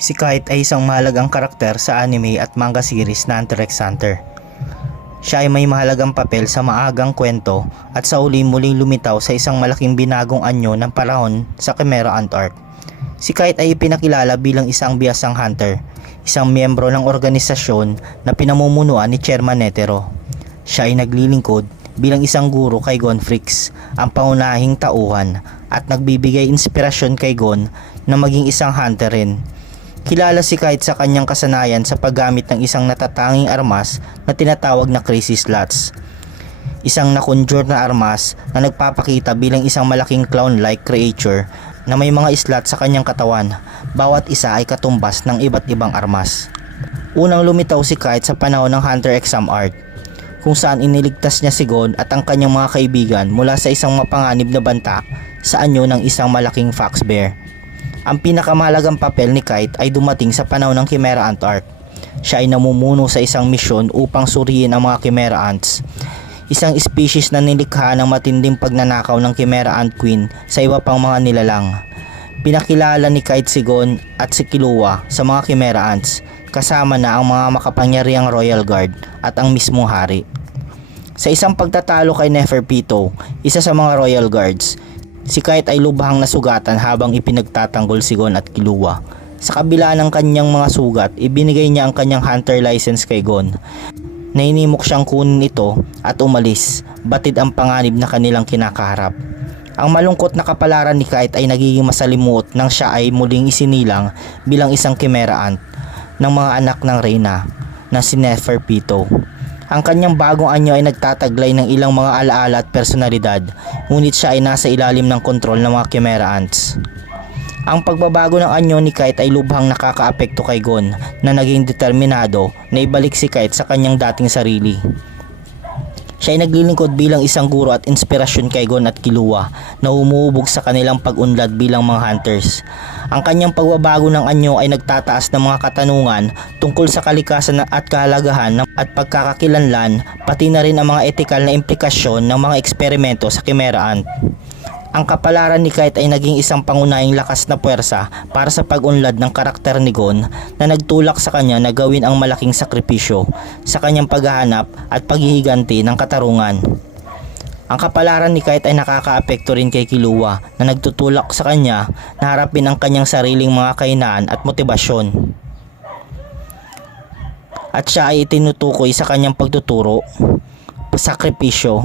Si Kite ay isang mahalagang karakter sa anime at manga series na Hunter x Hunter. Siya ay may mahalagang papel sa maagang kwento at sa uli muling lumitaw sa isang malaking binagong anyo ng panahon sa Chimera Ant Arc. Si Kite ay ipinakilala bilang isang biyasang hunter, isang miyembro ng organisasyon na pinamumunuan ni Chairman Netero. Siya ay naglilingkod bilang isang guro kay Gon Fricks, ang pangunahing tauhan at nagbibigay inspirasyon kay Gon na maging isang hunter rin. Kilala si Kite sa kanyang kasanayan sa paggamit ng isang natatanging armas na tinatawag na Crazy Slots. Isang nakonjure na armas na nagpapakita bilang isang malaking clown-like creature na may mga slot sa kanyang katawan. Bawat isa ay katumbas ng iba't ibang armas. Unang lumitaw si Kite sa panahon ng Hunter x Art kung saan iniligtas niya si Gon at ang kanyang mga kaibigan mula sa isang mapanganib na banta sa anyo ng isang malaking fox bear. Ang pinakamahalagang papel ni Kite ay dumating sa panahon ng Chimera Ant Arc. Siya ay namumuno sa isang misyon upang suriin ang mga Chimera Ants. Isang species na nilikha ng matinding pagnanakaw ng Chimera Ant Queen sa iba pang mga nilalang. Pinakilala ni Kite si Gon at si Killua sa mga Chimera Ants kasama na ang mga makapangyarihang Royal Guard at ang mismong hari. Sa isang pagtatalo kay Neferpito, isa sa mga Royal Guards, si Kite ay lubhang nasugatan habang ipinagtatanggol si Gon at Killua. Sa kabila ng kanyang mga sugat, ibinigay niya ang kanyang hunter license kay Gon. Nainimok siyang kunin ito at umalis, batid ang panganib na kanilang kinakaharap. Ang malungkot na kapalaran ni Kite ay nagiging masalimuot nang siya ay muling isinilang bilang isang Chimera Ant ng mga anak ng Reyna na si Neferpito. Ang kanyang bagong anyo ay nagtataglay ng ilang mga alaala at personalidad, ngunit siya ay nasa ilalim ng kontrol ng mga Chimera Ants. Ang pagbabago ng anyo ni Kite ay lubhang nakakaapekto kay Gon na naging determinado na ibalik si Kite sa kanyang dating sarili. Siya ay naglilingkod bilang isang guro at inspirasyon kay Gon at Killua na umuubog sa kanilang pag-unlad bilang mga hunters. Ang kanyang pagbabago ng anyo ay nagtataas ng mga katanungan tungkol sa kalikasan at kahalagahan at pagkakakilanlan pati na rin ang mga etikal na implikasyon ng mga eksperimento sa Chimera Ant. Ang kapalaran ni Kite ay naging isang pangunahing lakas na puwersa para sa pag-unlad ng karakter ni Gon na nagtulak sa kanya na gawin ang malaking sakripisyo sa kanyang paghahanap at paghihiganti ng katarungan. Ang kapalaran ni Kite ay nakakaapekto rin kay Killua na nagtutulak sa kanya na harapin ang kanyang sariling mga kainaan at motibasyon. At siya ay itinutukoy sa kanyang pagtuturo, sakripisyo,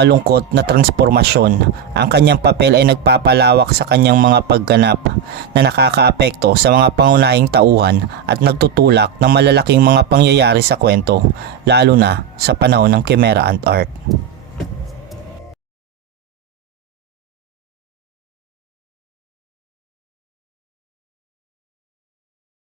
malungkot na transformasyon. Ang kanyang papel ay nagpapalawak sa kanyang mga pagganap na nakakaapekto sa mga pangunahing tauhan at nagtutulak ng malalaking mga pangyayari sa kwento, lalo na sa panahon ng Chimera Ant Arc.